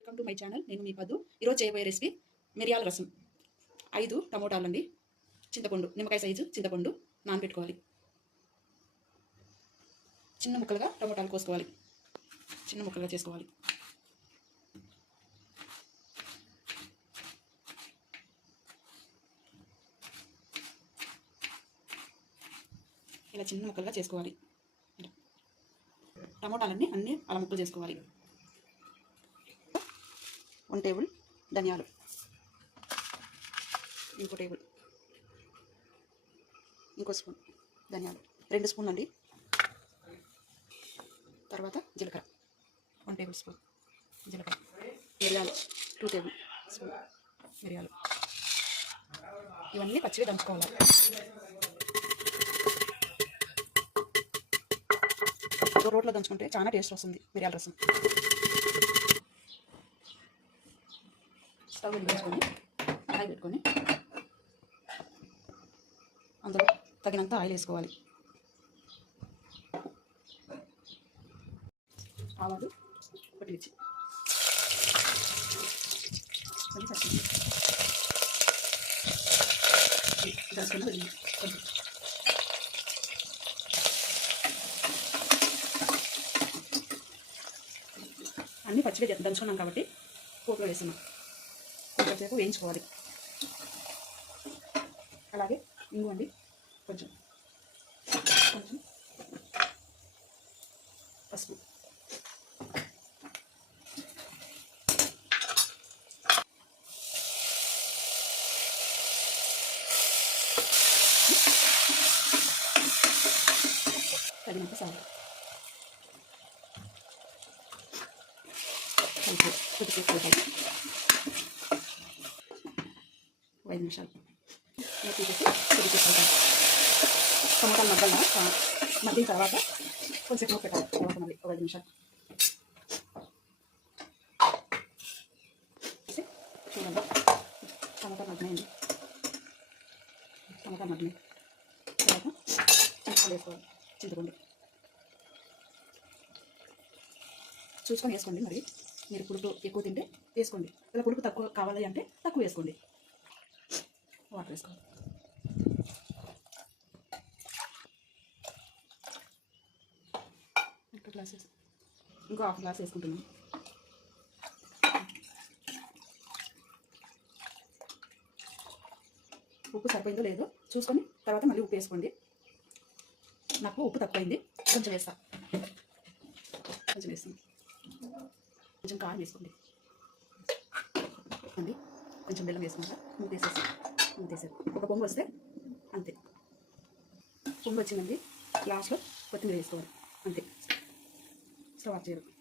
Welcome to my channel. నేను మీ పద్దు. ఈరోజు చేయబోయే రెసిపీ మిరియాల రసం. 5 టమోటాలండి, చింతపండు, నిమ్మకాయ సైజు చింతపండు నానబెట్టుకోవాలి. చిన్న ముక్కలుగా టమోటాలు కోసుకోవాలి, చిన్న ముక్కలుగా చేసుకోవాలి. ఇలా చిన్న ముక్కలుగా చేసుకోవాలి. టమోటాలన్నీ అలా ముక్కలు చేసుకోవాలి. 1 టేబుల్ ధనియాలు, ఇంకో టేబుల్, ఇంకో స్పూన్ ధనియాలు, 2 స్పూన్లు అండి. తర్వాత జీలకర్ర 1 టేబుల్ స్పూన్ జీలకర్ర, మిరియాలు 2 టేబుల్ స్పూన్ మిరియాలు. ఇవన్నీ పచ్చిగా దంచుకోవాలి. రోట్లో దంచుకుంటే చాలా టేస్ట్ వస్తుంది మిరియాల రసం. స్టవ్ వెలిగించుకొని ఆయిల్ పెట్టుకొని అందులో తగినంత ఆయిల్ వేసుకోవాలి. ఆవాలు, పచ్చిమిర్చి, అన్నీ పచ్చిగా దంచుకున్నాం కాబట్టి పోపులో వేస్తున్నాం. కొంచెంసేపు వేయించుకోవాలి. అలాగే ఇంగు అండి, కొంచెం పసుపు, తగినంత సాల్ట్, కొద్దిసేపు కలపాలి. 5 నిమిషాలు తీసేసి కొద్దిసేపు కలపాలి. టమాటాలు మగ్గిన తర్వాత కొంచెం పెట్టాలి. తర్వాత మళ్ళీ 5 నిమిషాలు చూడండి. టమాటా మగ్గినాయండి, టమాటా మగ్గినాయి. తర్వాత చింతపండు వేసుకోవాలి. చింతపండు చూసుకొని వేసుకోండి. మరి మీరు పులుపు ఎక్కువ తింటే వేసుకోండి, ఇలా పులుపు తక్కువ కావాలి అంటే తక్కువ వేసుకోండి. వాటర్ వేసుకోవాలి. ఇంకో ½ గ్లాస్ వేసుకుంటున్నాను. ఉప్పు సరిపోయిందో లేదో చూసుకొని తర్వాత మళ్ళీ ఉప్పు వేసుకోండి. నాకు ఉప్పు తక్కువైంది, కొంచెం వేస్తాను. కొంచెం కారం వేసుకోండి అండి. కొంచెం బెల్లం వేసుకుంటా. మూతేసారు. ఒక పొంగు వస్తే అంతే. పొంగు వచ్చిందండి, లాస్ట్లో కొత్తిమీర వేసుకోవాలి. అంతే. స్టవ్ ఆఫ్ చేసేస్తాం.